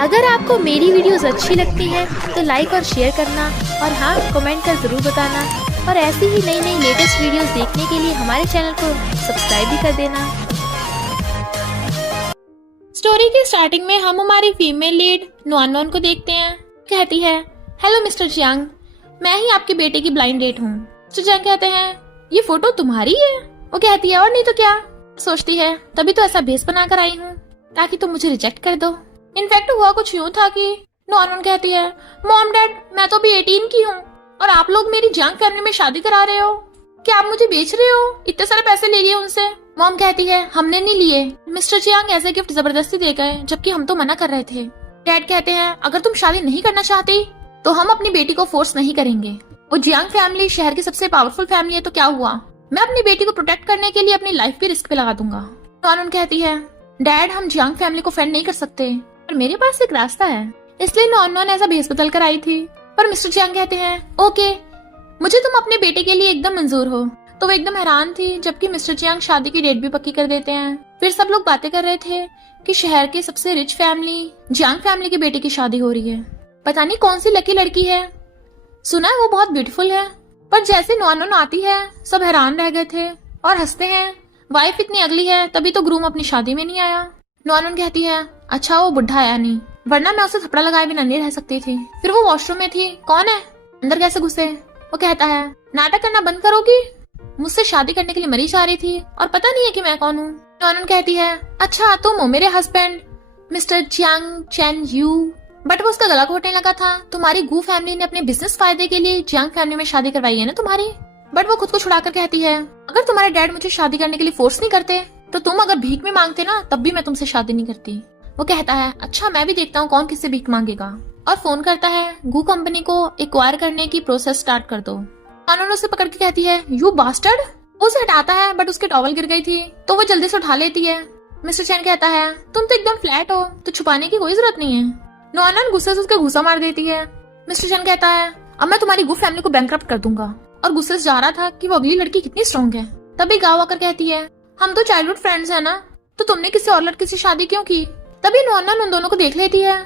अगर आपको मेरी वीडियोस अच्छी लगती है तो लाइक और शेयर करना, और हाँ, कमेंट कर ज़रूर बताना। और ऐसी ही नई नई लेटेस्ट वीडियोस देखने के लिए हमारे चैनल को सब्सक्राइब भी कर देना। स्टोरी की स्टार्टिंग में हम हमारी फीमेल लीड नॉन को देखते हैं। कहती है, हेलो मिस्टर जियांग, मैं ही आपके बेटे की ब्लाइंड डेट हूँ। मिस्टर जियांग कहते हैं, ये फोटो तुम्हारी है? वो कहती है, और नहीं तो क्या। सोचती है, तभी तो ऐसा बेस बनाकर आई हूँ ताकि तुम मुझे रिजेक्ट कर दो। इनफैक्ट हुआ कुछ यूँ था कि नॉन कहती है, मॉम डैड, मैं तो अभी 18 की हूँ और आप लोग मेरी जियांग फैमिली में शादी करा रहे हो। क्या आप मुझे बेच रहे हो? इतने सारे पैसे ले लिए उनसे। मॉम कहती है, हमने नहीं लिए, mister Jiang as a gift जबरदस्ती दे गए, जबकि हम तो मना कर रहे थे। डैड कहते हैं, अगर तुम शादी नहीं करना चाहती तो हम अपनी बेटी को फोर्स नहीं करेंगे। वो जियांग फैमिली शहर की सबसे पावरफुल फैमिली है, तो क्या हुआ, मैं अपनी बेटी को प्रोटेक्ट करने के लिए अपनी लाइफ भी रिस्क पे लगा दूंगा। नॉन कहती है, डैड, हम जियांग फैमिली को फ्रेंड नहीं कर सकते, पर मेरे पास एक रास्ता है। इसलिए नॉन ऐसा भेस बदल कर आई थी। पर मिस्टर जियांग कहते हैं, ओके, मुझे तुम अपने बेटे के लिए एकदम मंजूर हो। तो वो एकदम हैरान थी, जबकि मिस्टर जियांग शादी की डेट भी पक्की कर देते हैं। फिर सब लोग बातें कर रहे थे कि शहर की सबसे रिच फैमिली जियांग फैमिली के बेटे की शादी हो रही है। पता नहीं कौन सी लकी लड़की है, सुना है वो बहुत ब्यूटीफुल है। पर जैसे नॉन आती है सब हैरान रह गए थे और हंसते हैं, वाइफ इतनी अगली है, तभी तो ग्रूम अपनी शादी में नहीं आया। नॉन कहती है, अच्छा वो बुढ़ा आया नहीं, वरना मैं उसे थप्पड़ा लगाए बिना नहीं रह सकती थी। फिर वो वॉशरूम में थी, कौन है, अंदर कैसे घुसे? वो कहता है, नाटक करना बंद करोगी, मुझसे शादी करने के लिए मरी जा रही थी और पता नहीं है कि मैं कौन हूँ। नॉन कहती है, अच्छा तुम हो मेरे husband mister Jiang chain you. But वो उसका गला घोटने लगा था। तुम्हारी गू फैमिली ने अपने बिजनेस फायदे के लिए जियांग फैमिली में शादी करवाई है ना तुम्हारी। बट वो खुद को छुड़ाकर कहती है, अगर तुम्हारे डैड मुझे शादी करने के लिए फोर्स नहीं करते तो तुम अगर भीख में मांगते ना, तब भी मैं तुमसे शादी नहीं करती। वो कहता है, अच्छा मैं भी देखता हूँ कौन किससे भीख मांगेगा, और फोन करता है, गू कंपनी को एक्वायर करने की प्रोसेस स्टार्ट कर दो। कानून उसे पकड़ के कहती है, यू बास्टर्ड। वो उसे हटाता है, बट उसकी टॉवल गिर गई थी तो वो जल्दी से उठा लेती है। मिस्टर चैन कहता है, तुम तो एकदम फ्लैट हो, तो छुपाने की कोई जरूरत नहीं है। नॉन गुस्से से उसके घूसा मार देती है। मिस्टर चैन कहता है, अब मैं तुम्हारी गू फैमिली को बैंकरप्ट कर दूंगा, और गुस्से से जा रहा था कि वो अगली लड़की कितनी स्ट्रॉन्ग है। तभी गाँव आकर कहती है, हम तो चाइल्डहुड फ्रेंड्स है ना, तो तुमने किसी और लड़की से शादी क्यों की? तभी नॉन उन दोनों को देख लेती है,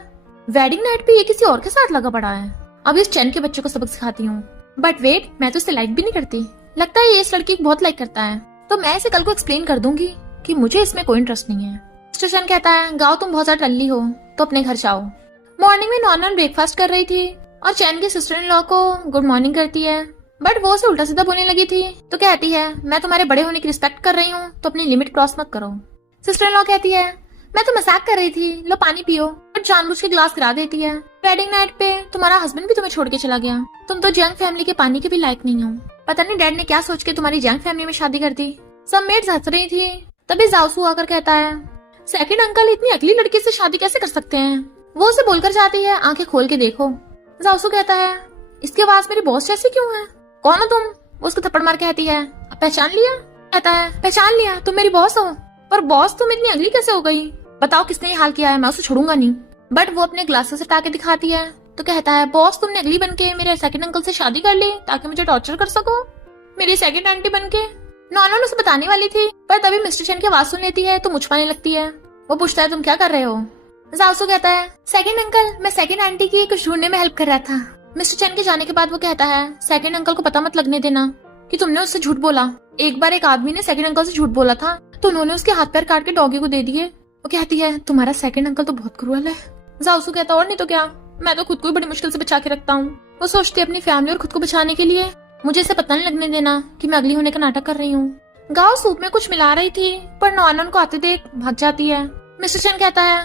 वेडिंग नाइट पे ये किसी और के साथ लगा पड़ा है। अब इस चैन के बच्चे को सबक सिखाती हूँ। बट वेट, मैं तो इसे लाइक भी नहीं करती, लगता है ये इस लड़की को बहुत लाइक करता है, तो मैं इसे कल को एक्सप्लेन कर दूंगी कि मुझे इसमें कोई इंटरेस्ट नहीं है। मिस्टर चैन कहता है, गाओ तुम बहुत ज्यादा टल्ली हो, तो अपने घर जाओ। मॉर्निंग में नॉन ब्रेकफास्ट कर रही थी और चैन की सिस्टर इन लॉ को गुड मॉर्निंग करती है, बट वो उसे उल्टा सीधा बोलने लगी थी। तो कहती है, मैं तुम्हारे बड़े होने की रिस्पेक्ट कर रही हूँ, तो अपनी लिमिट क्रॉस मत करो। सिस्टर इन लॉ कहती है, मैं तो मजाक कर रही थी, लो पानी पियो, और जानबूझ के ग्लास गिरा देती है। वेडिंग नाइट पे तुम्हारा हस्बैंड भी तुम्हें छोड़ के चला गया, तुम तो जियांग फैमिली के पानी के भी लायक नहीं हो। पता नहीं डैड ने क्या सोच के तुम्हारी जियांग फैमिली में शादी कर दी। सब मेड्स हंस रही थी। तभी जाओसू आकर कहता है, सेकंड अंकल इतनी अगली लड़की से शादी कैसे कर सकते हैं? वो उसे बोलकर जाती है, आंखें खोल के देखो। जाओसू कहता है, इसकी आवाज मेरी बॉस जैसी क्यों है? कौन हो तुम? वो उसको थप्पड़ मार कहती है, पहचान लिया? कहता है, पहचान लिया, तुम मेरी बॉस हो। पर बॉस तुम इतनी अगली कैसे हो गई? बताओ किसने ये हाल किया है, मैं उसे छोड़ूंगा नहीं। बट वो अपने ग्लासेस हटा के दिखाती है, तो कहता है, बॉस तुमने अगली बनके मेरे सेकंड अंकल से शादी कर ली ताकि मुझे टॉर्चर कर सको, मेरी सेकंड आंटी बनके। नॉन उसे बताने वाली थी, पर तभी मिस्टर चैन की आवाज सुन लेती है तो मुझपाने लगती है। वो पूछता है, तुम क्या कर रहे हो? जाओसू कहता है, सेकंड अंकल, मैं सेकंड आंटी की कुछ ढूंढने में हेल्प कर रहा था। मिस्टर चैन के जाने के बाद वो कहता है, सेकंड अंकल को पता मत लगने देना कि तुमने उससे झूठ बोला। एक बार एक आदमी ने सेकंड अंकल से झूठ बोला था, तो उन्होंने उसके हाथ पैर काट के डॉगी को दे दिए। वो कहती है, तुम्हारा सेकंड अंकल तो बहुत क्रूअल है। जाओसू कहता है, और नहीं तो क्या, मैं तो खुद को ही बड़ी मुश्किल से बचा के रखता हूँ। वो सोचती है अपनी फैमिली और खुद को बचाने के लिए मुझे इसे पता नहीं लगने देना कि मैं अगली होने का नाटक कर रही हूँ। गाँव सूप में कुछ मिला रही थी, पर नॉन को आते देख भाग जाती है। मिस्टर चैन कहता है,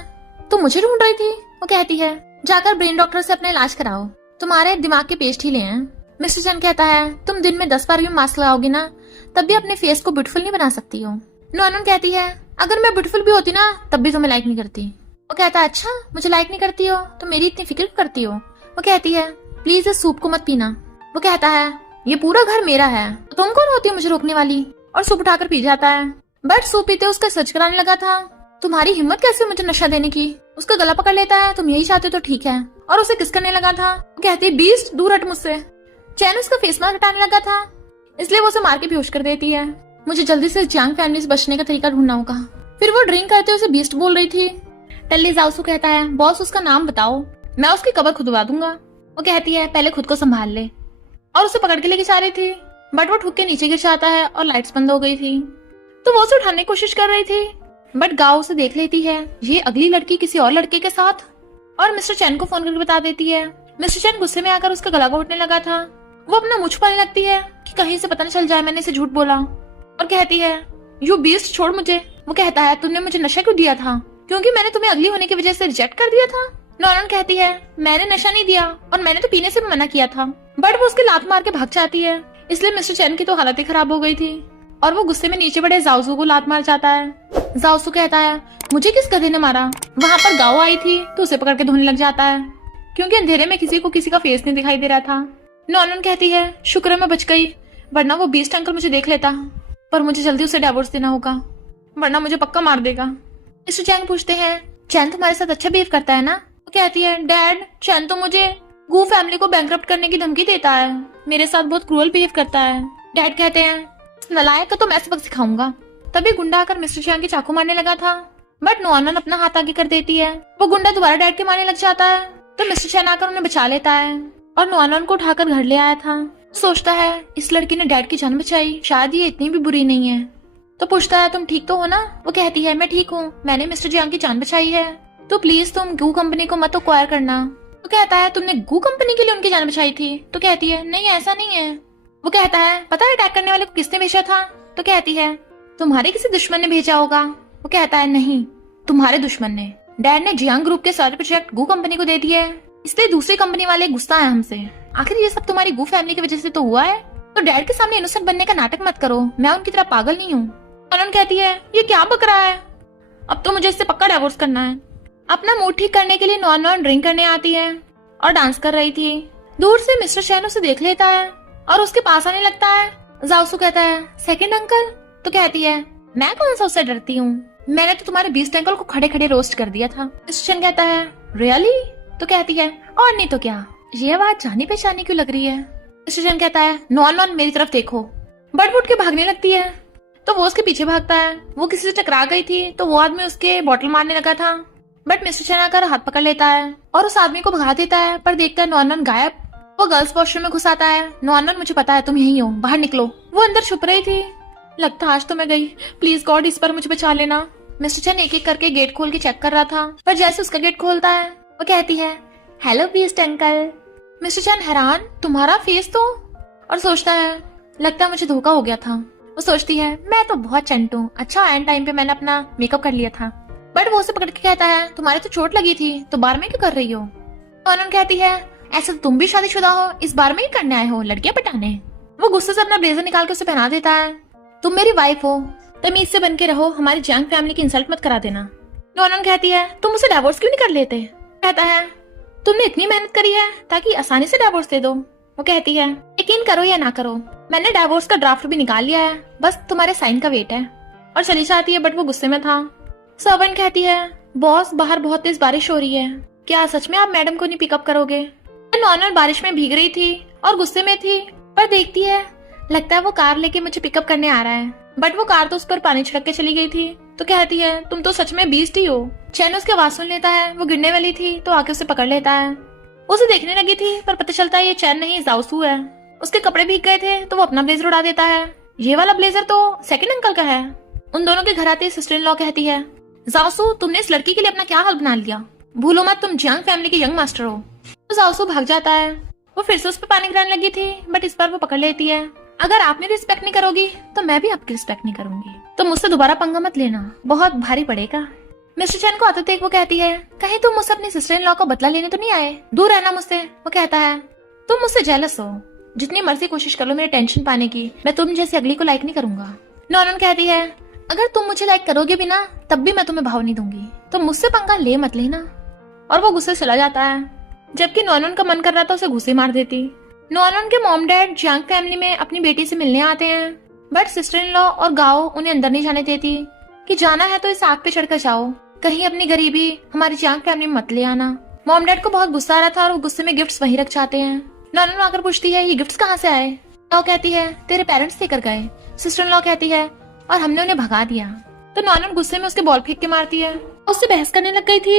तुम मुझे ढूंढ रही थी? वो कहती है, जाकर ब्रेन डॉक्टर से अपना इलाज कराओ, तुम्हारे दिमाग के पेस्ट ढीले हैं। मिस्टर चैन कहता है, तुम दिन में 10 बार भी मास्क लगाओगी ना, तब भी अपने फेस को ब्यूटीफुल नहीं बना सकती हो। नॉन कहती है, अगर मैं ब्यूटीफुल भी होती ना, तब भी तुम्हें लाइक नहीं करती। वो कहता है, अच्छा मुझे लाइक नहीं करती हो तो मेरी इतनी फिक्र करती हो? वो कहती है, प्लीज इस सूप को मत पीना। वो कहता है, ये पूरा घर मेरा है, तो तुम कौन होती है मुझे रोकने वाली? और सूप उठाकर पी जाता है। बट सूप पीते उसका सर्च कराने लगा था, तुम्हारी हिम्मत कैसे मुझे नशा देने की? उसका गला पकड़ लेता है, तुम यही चाहते हो तो ठीक है, और उसे किस करने लगा था। वो कहती है, बीस्ट दूर हट मुझसे। चैन उसका फेस मास्क हटाने लगा था, इसलिए वो उसे मार के बेहोश कर देती है। मुझे जल्दी से जियांग फैमिली से बचने का तरीका ढूंढना होगा। फिर वो ड्रिंक करते उसे बीस्ट बोल रही थी। टल्ली जाओसू कहता है, बॉस उसका नाम बताओ, मैं उसकी कबर खुदवा दूंगा। वो कहती है, पहले खुद को संभाल ले, और उसे पकड़ के लेके जा रही थी, बट वो ठुक के नीचे गिर जाता है और लाइट्स बंद हो गई थी। तो वो उसे उठाने की कोशिश कर रही थी, बट गाओ उसे देख लेती है, ये अगली लड़की किसी और लड़के के साथ, और मिस्टर चैन को फोन करके बता देती है। मिस्टर चैन गुस्से में आकर उसका गला घोटने लगा था। वो अपना मुंह छुपाने लगती है कि कहीं से पता न चल जाए मैंने इसे झूठ बोला, और कहती है, यू बीस्ट, छोड़ मुझे। वो कहता है, तुमने मुझे नशा क्यों दिया था? क्योंकि मैंने तुम्हें अगली होने की वजह से रिजेक्ट कर दिया था। नॉनन कहती है, मैंने नशा नहीं दिया और मैंने तो पीने से भी मना किया था, बट वो उसके लात मार के भाग जाती है। इसलिए मिस्टर चैन की तो हालत ही खराब हो गई थी, और वो गुस्से में नीचे बड़े जाओसू को लात मार जाता है। जाओसू कहता है, मुझे किस गधे ने मारा? वहाँ पर गाओ आई थी तो उसे पकड़ के धोने लग जाता है, क्योंकि अंधेरे में किसी को किसी का फेस नहीं दिखाई दे रहा था। नॉनन कहती है, शुक्र है मैं बच गई, वरना वो बीस्ट अंकल मुझे देख लेता, पर मुझे जल्दी उसे डिवोर्स देना होगा, वरना मुझे पक्का मार देगा। मिस्टर चैन पूछते हैं, चैन तुम्हारे साथ अच्छा बिहेव करता है ना? वो कहती है, डैड, चैन तो मुझे गू फैमिली को बैंकरप्ट करने की धमकी देता है, मेरे साथ बहुत क्रूअल बिहेव करता है। डैड कहते हैं, नालायक को तो मैं सबक सिखाऊंगा। तभी गुंडा आकर मिस्टर चैन के चाकू मारने लगा था, बट नॉनन अपना हाथ आगे कर देती है। वो गुंडा दोबारा डैड के मारने लग जाता है, तो मिस्टर चैन आकर उन्हें बचा लेता है और नॉनन को उठाकर घर ले आया था। सोचता है, इस लड़की ने डैड की जान बचाई, शायद ये इतनी भी बुरी नहीं है। तो पूछता है, तुम ठीक तो हो ना? वो कहती है, मैं ठीक हूँ, मैंने मिस्टर जियांग की जान बचाई है, तो प्लीज तुम गू कंपनी को मत एक्वायर करना। वो कहता है, तुमने गू कंपनी के लिए उनकी जान बचाई थी? तो कहती है, नहीं ऐसा नहीं है। वो कहता है, पता है अटैक करने वाले को किसने भेजा था? तो कहती है, तुम्हारे किसी दुश्मन ने भेजा होगा। वो कहता है, नहीं, तुम्हारे दुश्मन ने। डैड ने जियांग ग्रुप के सारे प्रोजेक्ट गू कंपनी को दे दिए, इसलिए दूसरी कंपनी वाले गुस्सा है हमसे। आखिर ये सब तुम्हारी गू फैमिली की वजह से तो हुआ है, तो डैड के सामने इनोसेंट बनने का नाटक मत करो, मैं उनकी तरह पागल नहीं हूँ। अनन कहती है, ये क्या बक रहा है, अब तो मुझे इससे पक्का डिवोर्स करना है। अपना मूड ठीक करने के लिए नॉन ड्रिंक करने आती है और डांस कर रही थी। दूर से मिस्टर चैन उसे देख लेता है और उसके पास आने लगता है। जाओसू कहता है, सेकंड अंकल? तो कहती है, मैं कौन सा उससे डरती हूँ, मैंने तो तुम्हारे बीस्ट अंकल को खड़े खड़े रोस्ट कर दिया था। मिस्टर चैन कहता है, रियली? तो कहती है, और नहीं तो क्या, ये आवाज जानी पहचानी क्यों लग रही है? मिस्टर चैन कहता है, नॉन मेरी तरफ देखो। बट उठ के भागने लगती है, तो वो उसके पीछे भागता है। वो किसी से टकरा गई थी, तो वो आदमी उसके बॉटल मारने लगा था, बट मिस्टर चैन आकर हाथ पकड़ लेता है और उस आदमी को भगा देता है, पर देखता है नॉन गायब। वो गर्ल्स वॉशरूम में घुस आता है। नॉन, मुझे पता है तुम यहीं हो, बाहर निकलो। वो अंदर छुप रही थी। लगता आज तो मैं गई, प्लीज गॉड इस पर मुझे बचा लेना। मिस्टर चैन एक एक करके गेट खोल के चेक कर रहा था, पर जैसे उसका गेट खोलता है, वो कहती है, हेलो बीस्ट अंकल। मिस्टर चैन हैरान, तुम्हारा फेस तो, और सोचता है, लगता है मुझे धोखा हो गया था। वो सोचती है, मैं तो बहुत चंट हूँ, अच्छा एंड टाइम पे मैंने अपना मेकअप कर लिया था। बट वो उसे पकड़ के कहता है, तुम्हारे तो चोट लगी थी, तो बार में क्यों कर रही हो? अनन कहती है, ऐसा तो तुम भी शादीशुदा हो, इस बार में ही करने आए हो लड़कियां पटाने। वो गुस्से से अपना ब्लेजर निकाल के उसे पहना देता है। तुम मेरी वाइफ हो, तमीज से बन के रहो, हमारी जियांग फैमिली की इंसल्ट मत करा देना। नॉनन कहती है, तुम उसे डिवोर्स क्यों नहीं कर लेते? कहता है, तुमने इतनी मेहनत करी है ताकि आसानी से डिवोर्स दे दो। वो कहती है, यकीन करो या ना करो, मैंने डिवोर्स का ड्राफ्ट भी निकाल लिया है, बस तुम्हारे साइन का वेट है। और चली जाती है, बट वो गुस्से में था। सर्वेंट कहती है, बॉस बाहर बहुत तेज बारिश हो रही है, क्या सच में आप मैडम को नहीं पिकअप करोगे? नॉर्मल बारिश में भीग रही थी और गुस्से में थी, पर देखती है, लगता है वो कार लेके मुझे पिकअप करने आ रहा है, बट वो कार तो उस पर पानी छिड़क के चली गई थी। तो कहती है, तुम तो सच में बीस्ट ही हो। चैन उसकी आवाज सुन लेता है, वो गिरने वाली थी तो आके उसे पकड़ लेता है। उसे देखने लगी थी, पर पता चलता है ये चैन नहीं, जाओसू है। उसके कपड़े भीग गए थे तो वो अपना ब्लेजर उड़ा देता है। ये वाला ब्लेजर तो सेकंड अंकल का है। उन दोनों के घर आते सिस्टर इन लॉ कहती है, जाओसू तुमने इस लड़की के लिए अपना क्या हाल बना लिया, भूलो मत तुम जियांग फैमिली के यंग मास्टर हो। तो जाओसू भाग जाता है। वो फिर से उस पर पानी गिराने लगी थी, बट इस बार वो पकड़ लेती है। अगर आप मेरी रिस्पेक्ट नहीं करोगी तो मैं भी आपकी रिस्पेक्ट नहीं करूंगी, तो मुझसे दोबारा पंगा मत लेना, बहुत भारी पड़ेगा। मिस्टर चैन को आते देख वो कहती है, कहीं तुम मुझसे अपनी सिस्टर इन लॉ का बदला लेने तो नहीं आए, दूर रहना मुझसे। वो कहता है, तुम मुझसे जेलस हो, जितनी मर्जी कोशिश कर लो मेरे टेंशन पाने की, मैं तुम जैसी अगली को लाइक नहीं करूंगा। नॉनन कहती है, अगर तुम मुझे लाइक करोगे भी ना, तब भी मैं तुम्हें भाव नहीं दूंगी, तो मुझसे पंगा ले मत लेना। और वो गुस्से चला जाता है, जबकि नॉनन का मन कर रहा था उसे घुसे मार देती। नॉनन के मॉम डैड जियांग फैमिली में अपनी बेटी से मिलने आते हैं, बट सिस्टर इन लॉ और गाओ उन्हें अंदर नहीं जाने देती कि जाना है तो इस आग पे चढ़कर जाओ, कहीं अपनी गरीबी हमारी जियांग फैमिली में मत ले आना। मॉम डैड को बहुत गुस्सा आ रहा था और वो गुस्से में गिफ्ट्स वहीं रख जाते हैं। नॉनन आकर पूछती है, ये गिफ्ट्स कहाँ से आए? गाओ कहती है, तेरे पेरेंट्स देकर गए। सिस्टर इन लॉ कहती है, और हमने उन्हें भगा दिया। तो नॉनन गुस्से में उसके बॉल फेंक के मारती है। उससे बहस करने लग गई थी।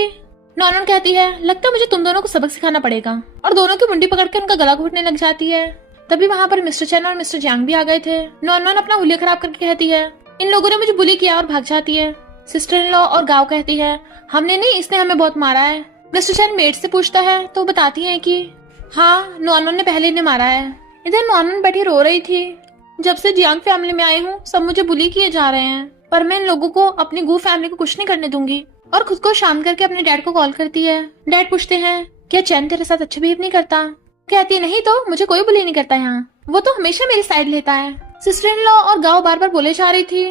नॉनन कहती है लगता है मुझे तुम दोनों को सबक सिखाना पड़ेगा, और दोनों की मुंडी पकड़ के उनका गला घोटने लग जाती है। तभी वहाँ पर मिस्टर चैन और मिस्टर जियांग भी आ गए थे। नॉनन अपना हुलिया खराब करके कहती है इन लोगों ने मुझे बुली किया, और भाग जाती है। सिस्टर इन लॉ और गाओ कहती है हमने नहीं, इसने हमें बहुत मारा है। मिस्टर चैन मेड से पूछता है तो बताती है कि हाँ नॉनन ने पहले इन्हें मारा है। इधर नॉनन बैठी रो रही थी। जब से जियांग फैमिली में आई हूँ सब मुझे बुली किए जा रहे हैं, पर मैं इन लोगों को, अपनी गू फैमिली को कुछ नहीं करने दूंगी। और खुद को शांत करके अपने डैड को कॉल करती है। डैड पूछते हैं क्या चैन तेरे साथ अच्छा बिहेव नहीं करता? कहती है नहीं तो, मुझे कोई बुली नहीं करता यहाँ, वो तो हमेशा मेरी साइड लेता है। सिस्टर इन लॉ और गाओ बार बार बोले जा रही थी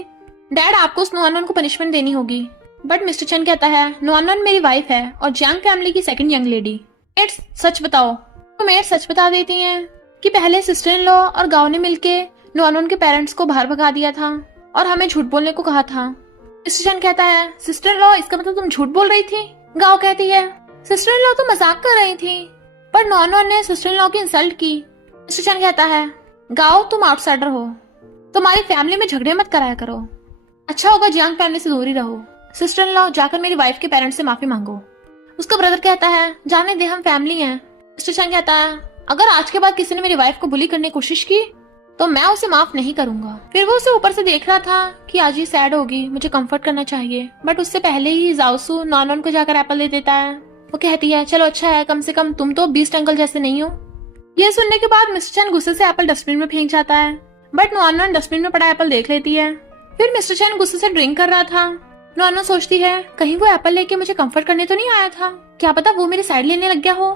डैड आपको उस नॉनन को पनिशमेंट देनी होगी। बट मिस्टर चैन कहता है नॉनन मेरी वाइफ है और जियांग फैमिली की सेकंड यंग लेडी। मेड्स सच बताओ। तो मेड सच बता देती हैं कि पहले सिस्टर इन लॉ और गाओ ने मिलके नॉनन के पेरेंट्स को बाहर भगा दिया था और हमें झूठ बोलने को कहा था। मिस्टर चैन कहता है सिस्टर इन लॉ इसका मतलब तुम झूठ बोल रही थी? गाओ कहती है सिस्टर इन लॉ तो मजाक कर रही थी, पर नॉनन ने सिस्टर इन लॉ की इंसल्ट की। मिस्टर चैन कहता है गाओ तुम आउटसाइडर हो, तुम्हारी फैमिली में झगड़े मत कराया करो, अच्छा होगा जियांग फैमिली से दूर ही रहो। सिस्टर इन लॉ जाकर मेरी वाइफ के पेरेंट्स से माफी मांगो। उसका ब्रदर कहता है जाने दे, हम फैमिली हैं। मिस्टर चैन कहता है अगर आज के बाद किसी ने मेरी वाइफ को बुली करने की कोशिश की तो मैं उसे माफ नहीं करूंगा। फिर वो उसे ऊपर से देख रहा था कि आज ही सैड होगी, मुझे कंफर्ट करना चाहिए। बट उससे पहले ही जाओसू नॉनन को जाकर एप्पल दे देता है। वो कहती है चलो अच्छा है, कम से कम तुम तो बीस्ट अंकल जैसे नहीं हो। ये सुनने के बाद मिस्टर चैन गुस्से से एप्पल डस्टबिन में फेंक जाता है, बट नॉनन डस्टबिन में पड़ा एप्पल देख लेती है। फिर मिस्टर चैन गुस्से से ड्रिंक कर रहा था। नॉनन सोचती है कहीं वो एप्पल लेके मुझे कंफर्ट करने तो नहीं आया था, क्या पता वो मेरी साइड लेने लग गया हो।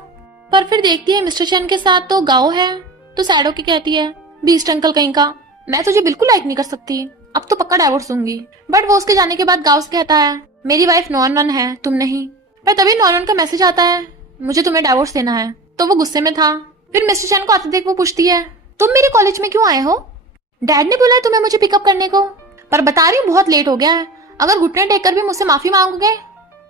पर फिर देखती है मिस्टर चैन के साथ तो गाओ है, तो सैड होके कहती है बीस्ट अंकल कहीं का, मैं तुझे बिल्कुल लाइक नहीं कर सकती, अब तो पक्का डाइवोर्स दूंगी। बट वो उसके जाने के बाद गाओ से कहता है मेरी वाइफ नॉनन है, तुम नहीं। पर तभी नॉनन का मैसेज आता है मुझे तुम्हें डाइवोर्स देना है, तो वो गुस्से में था। फिर मिस्टर चैन को आते देख वो पूछती है तुम मेरे कॉलेज में क्यों आए हो? डैड ने बोला है तुम्हें मुझे पिकअप करने को, पर बता रही हूँ बहुत लेट हो गया है, अगर घुटने टेक कर भी मुझसे माफी मांगोगे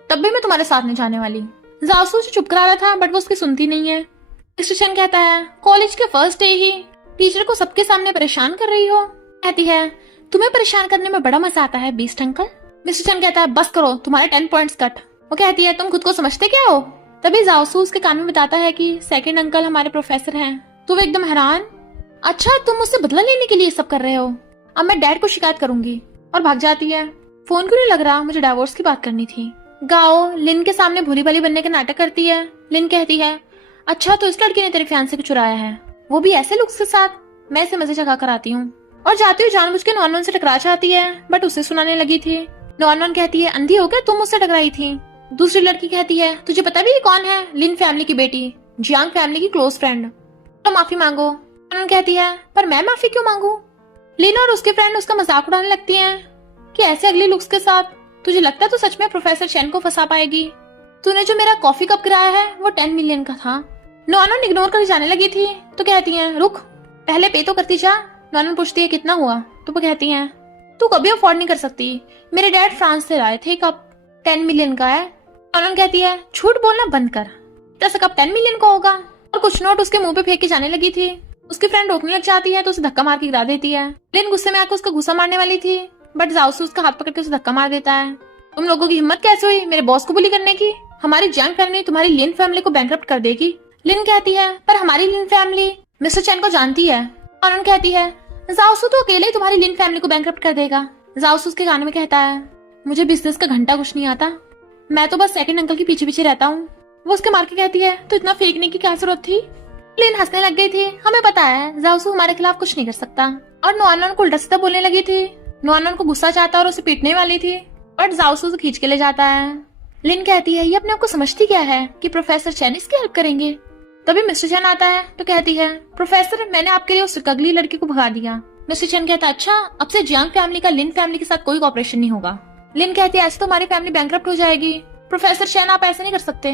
तब भी मैं तुम्हारे साथ नहीं जाने वाली। जासू से चुप करा रहा था बट वो उसकी सुनती नहीं है। मिस्टर चैन कहता है कॉलेज के फर्स्ट डे ही टीचर को सबके सामने परेशान कर रही हो। कहती है तुम्हें परेशान करने में बड़ा मजा आता है बीस्ट अंकल। मिस्टर चैन कहता है बस करो, तुम्हारे 10 पॉइंट्स कट। वो कहती है तुम खुद को समझते क्या हो? तभी जाओसू उसके कान में बताता है कि सेकंड अंकल हमारे प्रोफेसर हैं। तो वो एकदम हैरान, अच्छा तुम मुझसे बदला लेने के लिए सब कर रहे हो, अब मैं डैड को शिकायत करूंगी, और भाग जाती है। फोन क्यों नहीं लग रहा, मुझे डाइवोर्स की बात करनी थी। गाओ लिन के सामने भोली भाली बनने का नाटक करती है। लिन कहती है अच्छा तो इस लड़की ने तेरे फियांसे को चुराया है, वो भी ऐसे लुक्स के साथ, मैं इसे मजे चखा कर आती हूँ। और जाती हुई जानबूझ के नॉनन से टकरा जाती है, बट उसे सुनाने लगी थी। नॉनन कहती है अंधी हो क्या, तुम मुझसे टकराई थी। दूसरी लड़की कहती है तुझे पता भी ये कौन है? लिन फैमिली की बेटी, जियांग फैमिली की क्लोज फ्रेंड, तो माफी मांगो। नॉनन कहती है पर मैं माफी क्यों मांगू? लिन और उसके फ्रेंड उसका मजाक उड़ाने लगती हैं कि ऐसे अगली लुक्स के साथ तुझे लगता है तो सच में प्रोफेसर चैन को फंसा पाएगी? तूने जो मेरा कॉफी कप गिराया है वो 10 मिलियन का था। नॉनन इग्नोर कर जाने लगी थी तो कहती है रुक, पहले पे तो करती जा। नॉनन पूछती है कितना हुआ, तो वो कहती है तू कभी अफोर्ड नहीं कर सकती, मेरे डैड फ्रांस से लाए थे, कप 10 मिलियन का है। नॉनन कहती है झूठ बोलना बंद कर, दस कप 10 मिलियन का होगा। और कुछ नोट उसके मुंह पे फेंक के जाने लगी थी। उसकी फ्रेंड रोकने लग जाती है तो उसे धक्का मार के गिरा देती है। लिन गुस्से में आकर उसका गुस्सा मारने वाली थी, बट जाओसू उसका हाथ पकड़ के उसे धक्का मार देता है। तुम लोगों की हिम्मत कैसे हुई मेरे बॉस को बुली करने की? हमारी जियांग फैमिली तुम्हारी लिन फैमिली को बैंकरप्ट कर देगी। लिन कहती है पर हमारी लिन फैमिली मिस्टर चैन को जानती है। नॉनन कहती है जाओसू तो अकेले ही तुम्हारी लिन फैमिली को बैंकरप्ट कर देगा। जाओसू उसके कान में कहता है मुझे बिजनेस का घंटा कुछ नहीं आता, मैं तो बस सेकंड अंकल के पीछे पीछे रहता हूँ। वो उसके मार के कहती है तो इतना फेंकने की क्या जरूरत थी? लिन हंसने लग गई थी, हमें पता है जाओसू हमारे खिलाफ कुछ नहीं कर सकता। और नॉनन को उल्टा सीधा बोलने लगी थी। नॉनन को गुस्सा चाहता और उसे पीटने वाली थी, बट जाओसू उसे खींच के ले जाता है। लिन कहती है ये अपने आप को समझती क्या है कि प्रोफेसर चैन इसकी हेल्प करेंगे। तभी मिस्टर चैन आता है तो कहती है प्रोफेसर मैंने आपके लिए उस अगली लड़की को भगा दिया। मिस्टर चैन कहता है अच्छा अब से जियांग फैमिली का लिन फैमिली के साथ कोई कॉपरेशन नहीं होगा। लिन कहती है ऐसे तो हमारी फैमिली बैंकरप्ट हो जाएगी, प्रोफेसर चैन आप ऐसे नहीं कर सकते।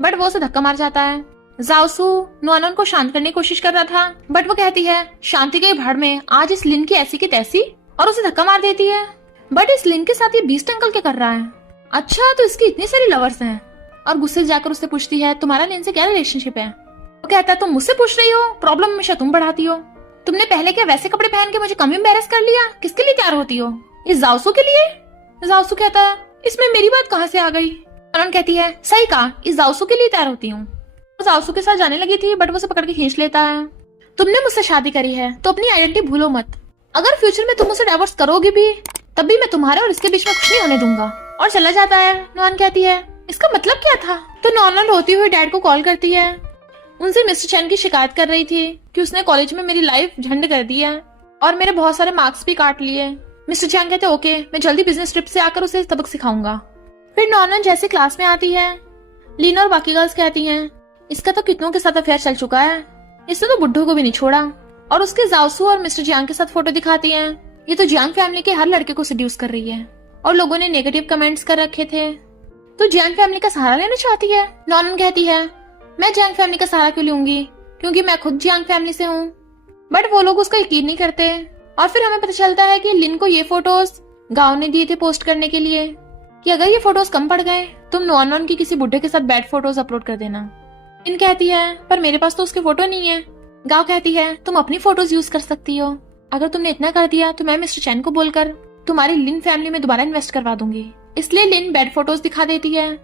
बट वो उसे धक्का मार जाता है। जाओसू नॉनन को शांत करने की कोशिश कर रहा था, बट वो कहती है शांति के भाड़ में आज इस लिन की ऐसी की तैसी, और उसे धक्का मार देती है। बट इस लिन के साथ ये बीस्ट अंकल क्या कर रहा है? अच्छा तो इसकी इतनी सारी लवर्स हैं। और गुस्से से जाकर उससे पूछती है तुम्हारा लिन से क्या रिलेशनशिप है? वो कहता है तुम मुझसे पूछ रही हो, प्रॉब्लम हमेशा तुम बढ़ाती हो। तुमने पहले क्या वैसे कपड़े पहन के मुझे कम एम्बैरेस कर लिया? किसके लिए तैयार होती हो? इस जाओसू के लिए? जाओसू कहता है, इसमें मेरी बात कहाँ से आ गई? नॉनन कहती है, सही कहा, इस जाओसू के लिए तैयार होती हूँ। वो जाओसू के साथ जाने लगी थी बट वो उसे पकड़ के खींच लेता है। तुमने मुझसे शादी करी है तो अपनी आइडेंटिटी भूलो मत। अगर फ्यूचर में तुम मुझसे डाइवोर्स करोगे भी तब भी मैं तुम्हारे और इसके बीच में कुछ नहीं होने दूंगा। और चला जाता है। नॉन कहती है, इसका मतलब क्या था? तो नॉन रोती हुई डैड को कॉल करती है। उनसे मिस्टर चैन की शिकायत कर रही थी कि उसने कॉलेज में मेरी लाइफ झंड कर दी है और मेरे बहुत सारे मार्क्स भी काट लिए। मिस्टर चैन कहते ओके, मैं जल्दी बिजनेस ट्रिप से आकर उसे सबक सिखाऊंगा। फिर नॉनन जैसे क्लास में आती है, लीना और बाकी गर्ल्स कहती हैं, इसका तो कितनों के साथ अफेयर चल चुका है, इसने तो बुड्ढों को भी नहीं छोड़ा। और उसके जाओसू और मिस्टर जियांग के साथ फोटो दिखाती हैं। ये तो जियांग फैमिली के हर लड़के को सेड्यूस कर रही है और लोगों ने नेगेटिव कमेंट्स कर रखे थे। तो जियांग फैमिली का सहारा लेना चाहती है। नॉनन कहती है, मैं जियांग फैमिली का सहारा क्यों लूंगी, क्योंकि मैं खुद जियांग फैमिली से हूँ। बट वो लोग उसका यकीन नहीं करते। और फिर हमें पता चलता है कि लिन को ये फोटोज गांव ने दिए थे पोस्ट करने के लिए कि अगर ये फोटोज कम पड़ गए तुम नॉन की किसी बुढ़े के साथ बैड फोटोज अपलोड कर देना। लिन कहती है, पर मेरे पास तो उसके फोटो नहीं है। गांव कहती है, तुम अपनी फोटोज यूज कर सकती हो। अगर तुमने इतना कर दिया तो मैं मिस्टर चैन को बोलकर तुम्हारी लिन फैमिली में दोबारा इन्वेस्ट करवा दूंगी। इसलिए लिन बैड फोटोज दिखा देती है।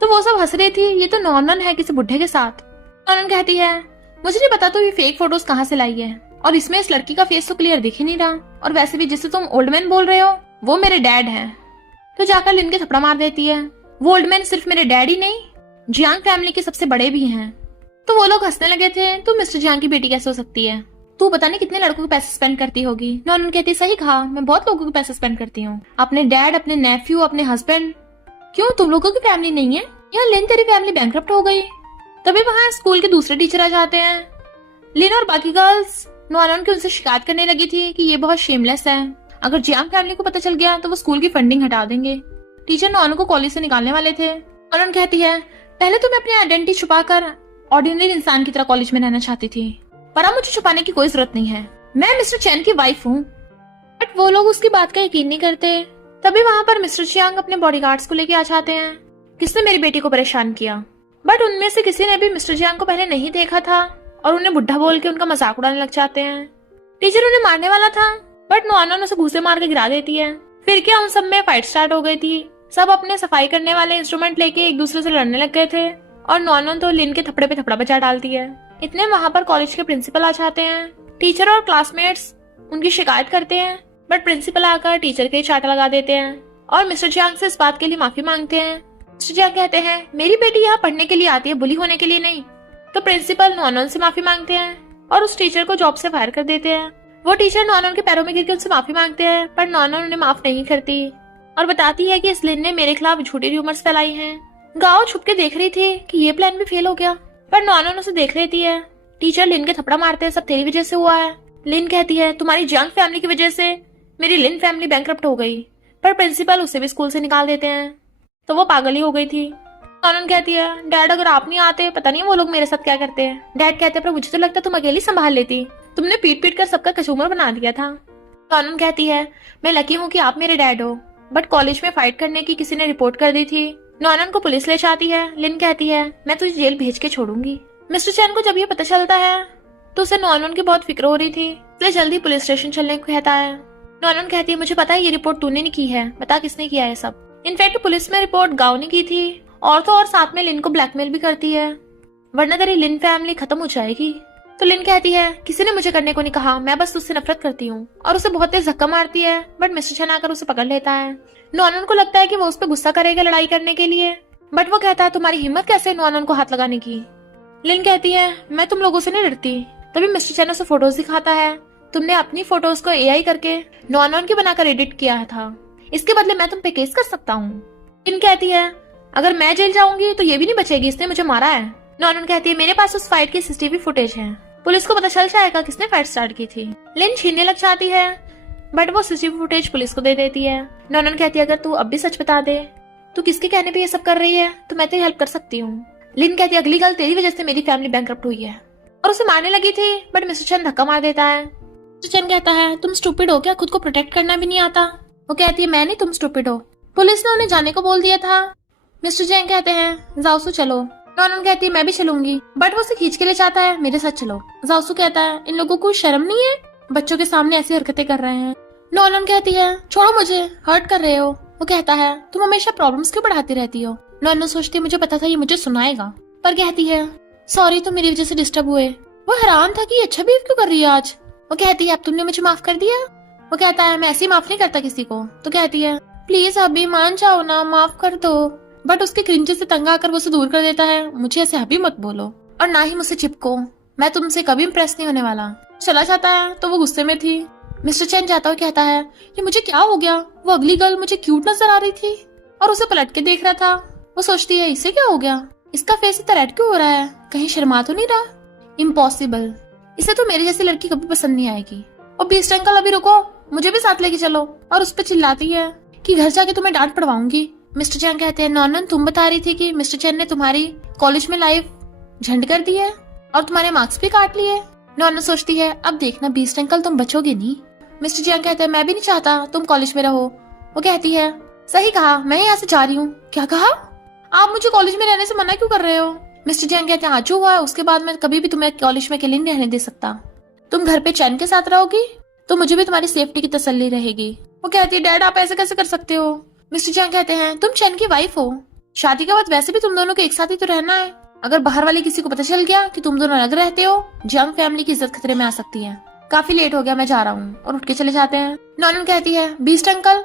तो वो सब हंस रही थी, ये तो नॉनन है किसी बुढ़े के साथ। नॉनन कहती है, मुझे नहीं पता तो ये फेक फोटोज कहाँ से लाई है और इसमें इस लड़की का फेस तो क्लियर दिख ही नहीं रहा। और वैसे भी जिससे तुम ओल्ड मैन बोल रहे हो वो मेरे डैड हैं। तो जाकर लिन के थप्पड़ मार देती है। वो ओल्ड मैन सिर्फ मेरे डैड ही नहीं, जियांग फैमिली के सबसे बड़े भी हैं। तो वो लोग हंसने लगे थे। तो मिस्टर जियांग की बेटी कैसे हो सकती है? तू पता नहीं कितने लड़कों के पैसे स्पेंड करती होगी। नॉनन कहती, सही कहा, मैं बहुत लोगों के पैसे स्पेंड करती हूँ, अपने डैड, अपने नेफ्यू, अपने हस्बैंड। क्यों, तुम लोगों की फैमिली नहीं है? यहाँ लिन तेरी फैमिली बैंकरप्ट हो गई। तभी वहाँ स्कूल के दूसरे टीचर आ जाते हैं। लिन और बाकी गर्ल्स नॉनन की उनसे शिकायत करने लगी थी कि ये बहुत शेमलेस है, अगर जियांग फैमिली को पता चल गया तो वो स्कूल की फंडिंग हटा देंगे। टीचर नॉनन को कॉलेज से निकालने वाले थे। नॉनन कहती है, पहले तो मैं अपनी आइडेंटिटी छुपाकर ऑर्डिनरी इंसान की तरह कॉलेज में रहना चाहती थी, पर अब मुझे छुपाने की कोई जरूरत नहीं है, मैं मिस्टर चैन की वाइफ हूँ। बट वो लोग उसकी बात का यकीन नहीं करते। तभी वहाँ पर मिस्टर चियांग अपने बॉडीगार्ड्स को लेके आ जाते हैं। किसने मेरी बेटी को परेशान किया? बट उनमें से किसी ने भी मिस्टर चियांग को पहले नहीं देखा था और उन्हें बुढ़ा बोल के उनका मजाक उड़ाने लग जाते हैं। टीचर उन्हें मारने वाला था बट नॉनन उसे घूसे मार के गिरा देती है। फिर क्या, उन सब में फाइट स्टार्ट हो गई थी। सब अपने सफाई करने वाले इंस्ट्रूमेंट लेके एक दूसरे से लड़ने लग गए थे और नॉनन तो लिन के थप्पड़े पे थप्पड़ा बचा डालती है। इतने वहाँ पर कॉलेज के प्रिंसिपल आ जाते हैं। टीचर और क्लासमेट्स उनकी शिकायत करते हैं बट प्रिंसिपल आकर टीचर के चाटा लगा देते हैं और मिस्टर जियांग से इस बात के लिए माफी मांगते हैं। मिस्टर जियांग कहते हैं, मेरी बेटी यहाँ पढ़ने के लिए आती है, बुली होने के लिए नहीं। तो प्रिंसिपल नॉनन से माफी मांगते हैं और उस टीचर को जॉब से फायर कर देते हैं। वो टीचर नॉनन के पैरों में गिरकर उनसे माफी मांगते हैं पर नॉनन उन्हें माफ नहीं करती और बताती है कि इस लिन ने मेरे खिलाफ झूठी रूमर्स फैलाई हैं। गाँव छुप के देख रही थी कि ये प्लान भी फेल हो गया पर नॉनन उसे देख लेती है। टीचर लिन के थप्पड़ा मारते हैं, सब तेरी वजह से हुआ है। लिन कहती है, तुम्हारी जियांग फैमिली की वजह से मेरी लिन फैमिली बैंकरप्ट हो गई। पर प्रिंसिपल उसे भी स्कूल से निकाल देते हैं। तो वो पागल ही हो गई थी। नॉनन कहती है, डैड अगर आप नहीं आते पता नहीं वो लोग मेरे साथ क्या करते हैं। डैड कहते हैं, पर मुझे तो लगता तुम अकेली संभाल लेती, तुमने पीट पीट कर सबका कसूमर बना दिया था। नॉनन कहती है, मैं लकी हूँ कि आप मेरे डैड हो, बट कॉलेज में फाइट करने की किसी ने रिपोर्ट कर दी थी। नॉनन को पुलिस ले जाती है। लिन कहती है, मैं तुझे जेल भेज के छोड़ूंगी। मिस्टर चैन को जब ये पता चलता है तो उसे नॉनन की बहुत फिक्र हो रही थी, इसलिए जल्दी पुलिस स्टेशन चलने को कहता है। नॉनन कहती है, मुझे पता है ये रिपोर्ट तूने नहीं की है, बता किसने किया है सब। इनफैक्ट पुलिस में रिपोर्ट गाँव ने की थी और तो और साथ में लिन को ब्लैकमेल भी करती है, वरना तेरी लिन फैमिली खत्म हो जाएगी। तो लिन कहती है, किसी ने मुझे करने को नहीं कहा, मैं बस तुझसे नफरत करती हूँ। और उसे बहुत तेज धक्का मारती है बट मिस्टर चैन आकर उसे पकड़ लेता है। नॉनन को लगता है कि वो उस पर गुस्सा करेगा लड़ाई करने के लिए, बट वो कहता है, तुम्हारी हिम्मत कैसे नॉनन को हाथ लगाने की? लिन कहती है, मैं तुम लोगों से नहीं डरती। तभी मिस्टर चैन उसे फोटोज दिखाता है, तुमने अपनी फोटोज को एआई करके नॉनन की बनाकर एडिट किया था, इसके बदले मैं तुम पे केस कर सकता हूँ। लिन कहती है, अगर मैं जेल जाऊंगी तो ये भी नहीं बचेगी, इसने मुझे मारा है। नॉनन कहती है, मेरे पास उस फाइट की सीसीटीवी फुटेज है, पुलिस को पता चल जाएगा किसने फाइट स्टार्ट की थी। लिन छीनने लग जाती है बट वो सीसीटीवी फुटेज पुलिस को दे देती है। नॉनन कहती है, अगर तू अब भी सच बता दे, तू किसके कहने पे ये सब कर रही है, तो मैं तेरी हेल्प कर सकती हूँ। लिन कहती है, अगली गल तेरी वजह से मेरी फैमिली बैंकरप्ट हुई है, और उसे मारने लगी थी बट मिस्टर चैन धक्का मार देता है। मिस्टर चैन कहता है, तुम स्टूपिड हो क्या, खुद को प्रोटेक्ट करना भी नहीं आता? वो कहती है, मैं नहीं, तुम स्टूपिड हो, पुलिस ने उन्हें जाने को बोल दिया था। मिस्टर चैन कहते हैं, जाओसू चलो। नॉनन कहती है, मैं भी चलूंगी, बट वो उसे खींच के ले जाता है, मेरे साथ चलो। जाओसू कहता है, इन लोगों को शर्म नहीं है, बच्चों के सामने ऐसी हरकतें कर रहे हैं। नॉनन कहती है, छोड़ो मुझे, हर्ट कर रहे हो, वो कहता है तुम हमेशा प्रॉब्लम्स क्यों बढ़ाती रहती हो। नॉनो सोचती मुझे पता था ये मुझे सुनाएगा, पर कहती है सॉरी तुम मेरी वजह से डिस्टर्ब हुए। वो हैरान था कि ये अच्छा बिहेव क्यों कर रही है आज। वो कहती है अब तुमने मुझे माफ कर दिया। वो कहता है मैं ऐसे ही माफ नहीं करता किसी को। तो कहती है प्लीज अभी मान जाओ ना, माफ कर दो। बट उसके क्रिंजे से तंग आकर वो उसे दूर कर देता है। मुझे ऐसे अभी मत बोलो और ना ही मुझसे चिपको, मैं तुमसे कभी इम्प्रेस नहीं होने वाला। चला जाता है तो वो गुस्से में थी। मिस्टर चैन जाता हुआ कहता है ये मुझे क्या हो गया। वो अगली गर्ल मुझे क्यूट नजर आ रही थी और उसे पलट के देख रहा था। वो सोचती है इसे क्या हो गया, इसका फेस इतना रेड क्यों हो रहा है, कहीं शर्मा तो नहीं रहा। इम्पॉसिबल, इसे तो मेरी जैसी लड़की कभी पसंद नहीं आएगी। और बीस्ट अंकल अभी रुको, मुझे भी साथ लेके चलो। और उस पर चिल्लाती है कि घर जाके तुम्हें डांट पड़वाऊंगी। मिस्टर चैन कहते हैं नॉनन तुम बता रही थी कि मिस्टर चैन ने तुम्हारी कॉलेज में लाइफ झंड कर दी है और तुम्हारे मार्क्स भी काट लिए। नॉनन सोचती है अब देखना बीस्ट अंकल तुम बचोगे नहीं। मिस्टर चैन कहते हैं मैं भी नहीं चाहता तुम कॉलेज में रहो। वो कहती है सही कहा, मैं यहाँ से जा रही हूँ। क्या कहा, आप मुझे कॉलेज में रहने से मना क्यों कर रहे हो। मिस्टर चैन कहते हैं आज जो हुआ है उसके बाद मैं कभी भी तुम्हें कॉलेज में अकेले नहीं रहने दे सकता। तुम घर पे चैन के साथ रहोगी तो मुझे भी तुम्हारी सेफ्टी की तसल्ली रहेगी। वो कहती है डैड आप ऐसे कैसे कर सकते हो। मिस्टर चैन कहते हैं तुम चैन की वाइफ हो, शादी के बाद वैसे भी तुम दोनों को एक साथ ही तो रहना है। अगर बाहर वाले किसी को पता चल गया कि तुम दोनों अलग रहते हो, जियांग फैमिली की इज्जत खतरे में आ सकती है। काफी लेट हो गया, मैं जा रहा हूँ। और उठ के चले जाते हैं। नॉनन कहती है बीस्ट अंकल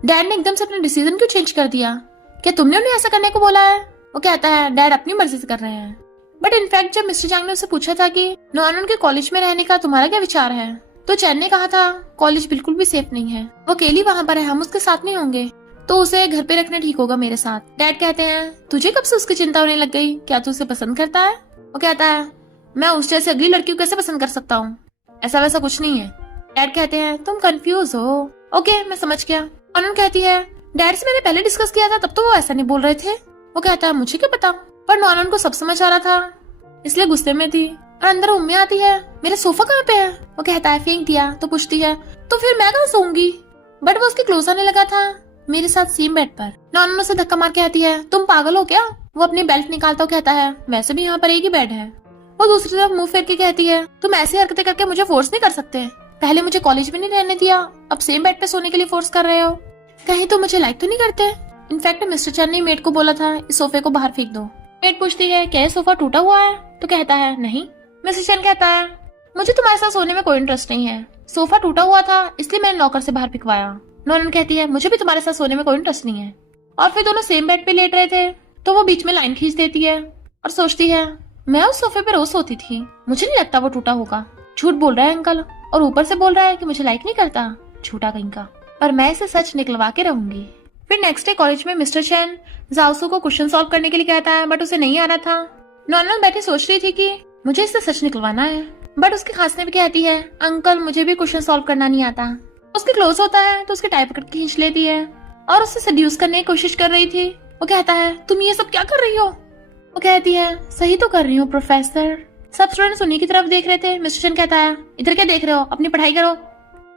डैड ने एकदम से अपना डिसीजन क्यों चेंज कर दिया, क्या तुमने उन्हें ऐसा करने को बोला है। वो कहता है डैड अपनी मर्जी से कर रहे हैं। बट इनफैक्ट जब मिस्टर चैंग ने उससे पूछा था कि नॉनन के कॉलेज में रहने का तुम्हारा क्या विचार है, तो चैन ने कहा था कॉलेज बिल्कुल भी सेफ नहीं है, वो अकेली वहाँ पर है, हम उसके साथ नहीं होंगे, तो उसे घर पे रखना ठीक होगा मेरे साथ। डैड कहते हैं तुझे कब से उसकी चिंता होने लग गई, क्या तू उसे पसंद करता है। वो कहता है मैं उस जैसे अगली लड़की को कैसे पसंद कर सकता हूँ, ऐसा वैसा कुछ नहीं है। डैड कहते हैं तुम कंफ्यूज हो। ओके मैं समझ गया। अनन कहती है डैड से मैंने पहले डिस्कस किया था तब तो वो ऐसा नहीं बोल रहे थे। वो कहता है मुझे क्या पता, पर नॉनन को सब समझ आ रहा था इसलिए गुस्से में थी। और अंदर उम्मी आती है मेरा सोफा कहाँ पे है। वो कहता है फेंक दिया। तो पूछती है तो फिर मैं कहाँ सोऊंगी। बट वो उसके क्लोज आने लगा था मेरे साथ सेम बेड पर। नॉनन उसे धक्का मार के आती है तुम पागल हो क्या। वो अपनी बेल्ट निकालता हुआ कहता है वैसे भी यहाँ पर एक ही बेड है। वो दूसरी तरफ मुंह फेर के कहती है तुम ऐसी हरकतें करके मुझे फोर्स नहीं कर सकते, पहले मुझे कॉलेज में नहीं रहने दिया, अब सेम बेड पे सोने के लिए फोर्स कर रहे हो, कहीं तो मुझे लाइक तो नहीं करते। इनफैक्ट मिस्टर चैन ने मेड को बोला था इस सोफे को बाहर फेंक दो। मेड पूछती है क्या सोफा टूटा हुआ है, तो कहता है नहीं। मिस्टर चैन कहता है मुझे तुम्हारे साथ सोने में कोई इंटरेस्ट नहीं है, सोफा टूटा हुआ था इसलिए मैंने लॉकर से बाहर फेंकवाया। नॉनन कहती है मुझे भी तुम्हारे साथ सोने में कोई इंटरेस्ट नहीं है। और फिर दोनों सेम बेड पे लेट रहे थे तो वो बीच में लाइन खींच देती है और सोचती है मैं उस सोफे पे रोज सोती थी, मुझे नहीं लगता वो टूटा होगा। झूठ बोल रहा है अंकल, और ऊपर से बोल रहा है कि मुझे लाइक नहीं करता, झूठा कहीं का, पर मैं इसे सच निकलवा के रहूंगी। फिर नेक्स्ट डे कॉलेज में मिस्टर चैन जाओसू को क्वेश्चन सॉल्व करने के लिए कहता है बट उसे नहीं आ रहा था। नॉनन बैठी सोच रही थी कि मुझे इससे सच निकलवाना है, बट उसकी खांसने भी कहती है अंकल मुझे भी क्वेश्चन सॉल्व करना नहीं आता। उसके क्लोज होता है तो उसके टाई पकड़ के खींच लेती है और उसे सड्यूस करने की कोशिश कर रही थी। वो कहता है तुम ये सब क्या कर रही हो। वो कहती है सही तो कर रही हूँ प्रोफेसर। सब स्टूडेंट्स उन्हीं की तरफ देख रहे थे। मिस्टर चैन कहता है इधर क्या देख रहे हो, अपनी पढ़ाई करो।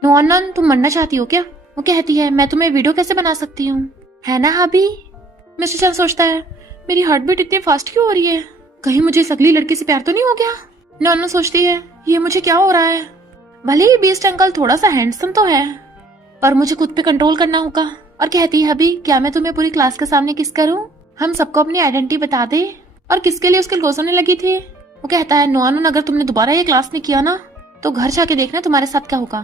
नॉनन तुम मरना चाहती हो क्या। वो कहती है मैं तुम्हें वीडियो कैसे बना सकती हूँ, है ना अभी। मिस्टर चैन सोचता है मेरी हार्ट बीट इतनी फास्ट क्यों हो रही है, कहीं मुझे इस अगली लड़की से प्यार तो नहीं हो गया। नॉनन सोचती है ये मुझे क्या हो रहा है, भले ही बीस्ट अंकल थोड़ा सा हैंडसम तो है पर मुझे खुद पे कंट्रोल करना होगा। और कहती है अभी क्या मैं तुम्हें पूरी क्लास के सामने किस करूं, हम सबको अपनी आइडेंटिटी बता दे। और किसके लिए उसके क्लोज होने लगी थी। वो कहता है नॉनन अगर तुमने दोबारा ये क्लास नहीं किया ना तो घर जाके देखना तुम्हारे साथ क्या होगा।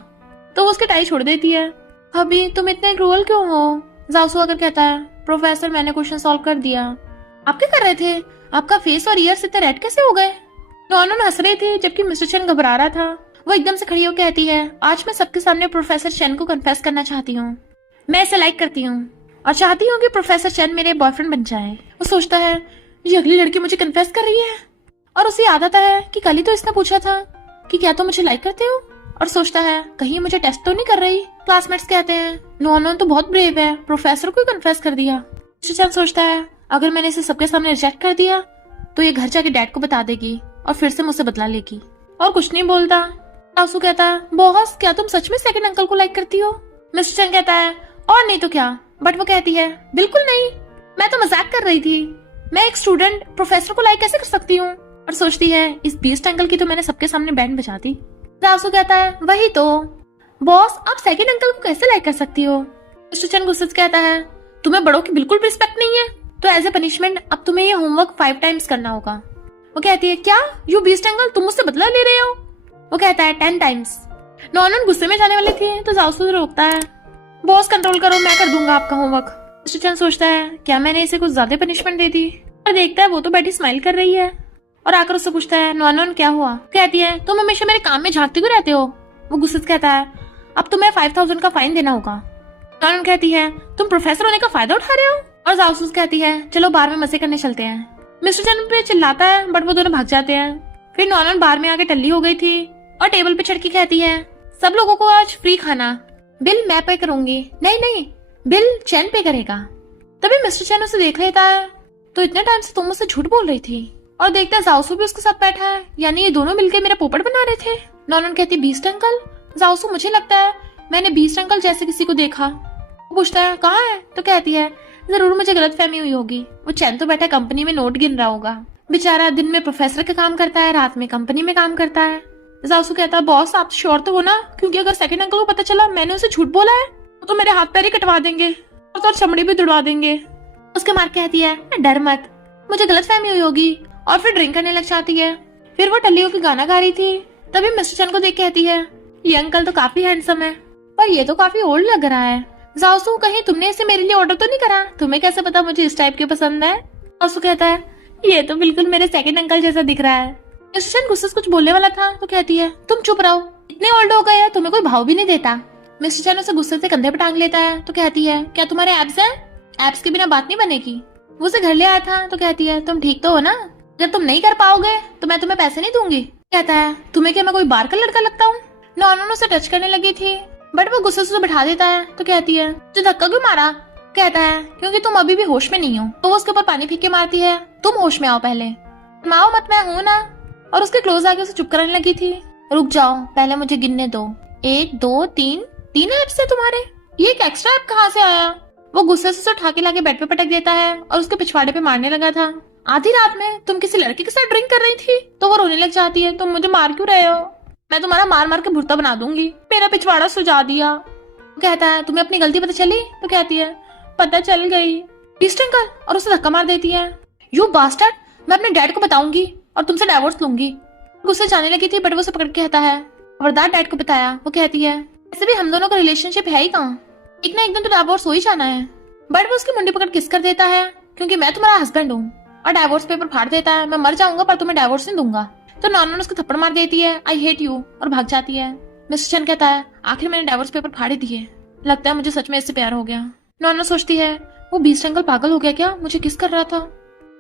तो वो उसके टाई छोड़ देती है। अभी तुम इतने क्रूअल क्यों हो। जाओसू अगर कहता है प्रोफेसर मैंने क्वेश्चन सॉल्व कर दिया। आप क्या कर रहे थे, आपका फेस और ईयर्स इतने रेड कैसे हो गए। नॉनन हंस रही थी जबकि मिस्टर चैन घबरा रहा था। वो एकदम से खड़ी होकर कहती है आज मैं सबके सामने प्रोफेसर चैन को कन्फेस करना चाहती हूँ, मैं इसे लाइक करती हूँ और चाहती हूँ कि प्रोफेसर चैन मेरे बॉयफ्रेंड बन जाए। वो सोचता है ये अगली लड़की मुझे कन्फेस कर रही है और उसे याद आता है कि कल ही तो इसने पूछा था कि क्या तुम मुझे लाइक करते हो। और सोचता है कहीं मुझे टेस्ट तो नहीं कर रही। क्लासमेट्स कहते हैं नॉनन तो बहुत ब्रेव है, प्रोफेसर को कन्फेस कर दिया। मिस्टर चैन सोचता है अगर मैंने इसे सबके सामने रिजेक्ट कर दिया तो ये घर जाके डैड को बता देगी और फिर से मुझसे बदला लेगी। और कुछ नहीं बोलता। आंसू कहता है बॉस क्या तुम सच में सेकंड अंकल को लाइक करती हो। मिस्टर चैन कहता है और नहीं तो क्या, बट वो कहती है बिल्कुल नहीं, मैं तो मजाक कर रही थी, मैं एक स्टूडेंट प्रोफेसर को लाइक कैसे कर सकती हूँ। और सोचती है इस बीस्ट अंकल की तो मैंने सबके सामने बैंड बजा दी। आंसू कहता है वही तो बॉस, आप सेकंड अंकल को कैसे लाइक कर सकती हो। मिस्टर चैन गुस्से से कहता है तुम्हें बड़ों की बिल्कुल रिस्पेक्ट नहीं है, तो एज ए पनिशमेंट अब तुम्हें ये होमवर्क 5 टाइम्स करना होगा। वो कहती है क्या यू बीस्ट अंकल, तुम मुझसे बदला ले रहे हो? वो कहता है 10 टाइम्स। नॉनन गुस्से में जाने वाले थे तो जाओसू रोकता है, बॉस कंट्रोल करो, मैं कर दूंगा आपका होमवर्क। मिस्टर चैन सोचता है क्या मैंने इसे कुछ ज्यादा पनिशमेंट दे दी, और देखता है वो तो बैठी स्माइल कर रही है और आकर उससे पूछता है नॉनन क्या हुआ? कहती है तुम हमेशा मेरे काम में झांकते क्यों रहते हो? वो गुस्से से कहता है अब तुम्हें 5000 का फाइन देना होगा। नॉनन कहती है तुम प्रोफेसर होने का फायदा उठा रहे हो? और जासूस कहती है चलो बार में मजे करने चलते हैं। मिस्टर चैन पे चिल्लाता है बट वो दोनों भाग जाते हैं। फिर नॉनन बार में आके टल्ली हो गई थी और टेबल पे चढ़ के कहती है सब लोगों को आज फ्री खाना, बिल मैं पे करूंगी। नहीं नहीं, बिल चैन पे करेगा। तभी मिस्टर चैन उसे देख लेता है, तो इतने टाइम से तुम मुझसे झूठ बोल रही थी। और देखता है जाओसू भी उसके साथ बैठा है, यानी ये दोनों मिलकर मेरा पोपट बना रहे थे। नॉनन कहती बीस्ट अंकल। जाओसू मुझे लगता है मैंने बीस्ट अंकल जैसे किसी को देखा। वो पूछता है कहाँ है? तो कहती है जरूर मुझे गलतफहमी हुई होगी, वो चैन तो बैठा कंपनी में नोट गिन रहा होगा। बेचारा दिन में प्रोफेसर का काम करता है, रात में कंपनी में काम करता है। जाओसू कहता है बॉस आप श्योर तो हो ना, क्योंकि अगर सेकंड अंकल को पता चला मैंने उसे झूठ बोला है तो मेरे हाथ पैर ही कटवा देंगे और तो चमड़ी भी तुड़वा देंगे। उसके मार कहती है डर मत, मुझे गलतफहमी हुई होगी, और फिर ड्रिंक करने लग जाती है। फिर वो टल्ली होकर गाना गा रही थी, तभी मिस्टर चैन को देख कहती है ये अंकल तो काफी हैंडसम है, पर ये तो काफी ओल्ड लग रहा है। जाओसू कहीं तुमने इसे मेरे लिए ऑर्डर तो नहीं करा? तुम्हें कैसे पता मुझे इस टाइप के पसंद है? जाओसू कहता है ये तो बिल्कुल मेरे सेकंड अंकल जैसा दिख रहा है। मिस्टर चैन गुस्से से कुछ बोलने वाला था तो कहती है तुम चुप रहो, इतने ओल्ड हो गए हैं तुम्हें कोई भाव भी नहीं देता। मिस्टर चैन उसे गुस्से से कंधे पर टांग लेता है तो कहती है क्या तुम्हारे एब्स हैं? एब्स के बिना बात नहीं बनेगी। वो उसे घर ले आया था तो कहती है तुम ठीक तो हो ना? जब तुम नहीं कर पाओगे तो मैं तुम्हें पैसे नहीं दूंगी। कहता है तुम्हें क्या मैं कोई बार का लड़का लगता हूँ? नॉनन उसे टच करने लगी थी बट वो गुस्से से बिठा देता है तो कहती है जो धक्का क्यों मारा? कहता है क्योंकि तुम अभी भी होश में नहीं हो। तो वो उसके ऊपर पानी फेंक के मारती है तुम होश में आओ पहले। माओ मत, मैं हूँ ना। और उसके क्लोज आके उसे चुप कराने लगी थी। रुक जाओ पहले मुझे गिनने दो, 1 2 3 3 एप्स है तुम्हारे, ये एक एक्स्ट्रा ऐप कहाँ से आया? वो गुस्से से उसे उठा के लाके बेड पे पटक देता है और उसके पिछवाड़े पे मारने लगा था। आधी रात में तुम किसी लड़के के साथ ड्रिंक कर रही थी? तो वो रोने लग जाती है तुम मुझे मार क्यों रहे हो? मैं तुम्हारा मार मार के भुर्ता बना दूंगी, मेरा पिछवाड़ा सुझा दिया। कहता है तुम्हें अपनी गलती पता चली? तो कहती है पता चल गई बीस्ट अंकल, और उसे धक्का मार देती है। यू बास्टर्ड, मैं अपने डैड को बताऊंगी और तुमसे डाइवोर्स लूंगी। गुस्से जाने लगी थी बट वो उसे पकड़ के कहता है खबरदार डैड को बताया। वो कहती है ऐसे भी हम दोनों का रिलेशनशिप है ही कहाँ, एक ना एक दिन तो डाइवोर्स हो ही जाना है। बट वो उसकी मुंडी पकड़ किस कर देता है क्योंकि मैं तुम्हारा हस्बैंड हूँ, और डाइवोर्स पेपर फाड़ देता है। मैं मर जाऊंगा पर तुम्हें डाइवोर्स नहीं दूंगा। तो नॉनन उसको थप्पड़ मार देती है आई हेट यू और भाग जाती है। मिस्टर चैन कहता है आखिर मैंने डाइवोर्स पेपर फाड़ दिए, लगता है मुझे सच में इससे प्यार हो गया। नॉनन सोचती है वो बीस्ट अंकल पागल हो गया क्या, मुझे किस कर रहा था,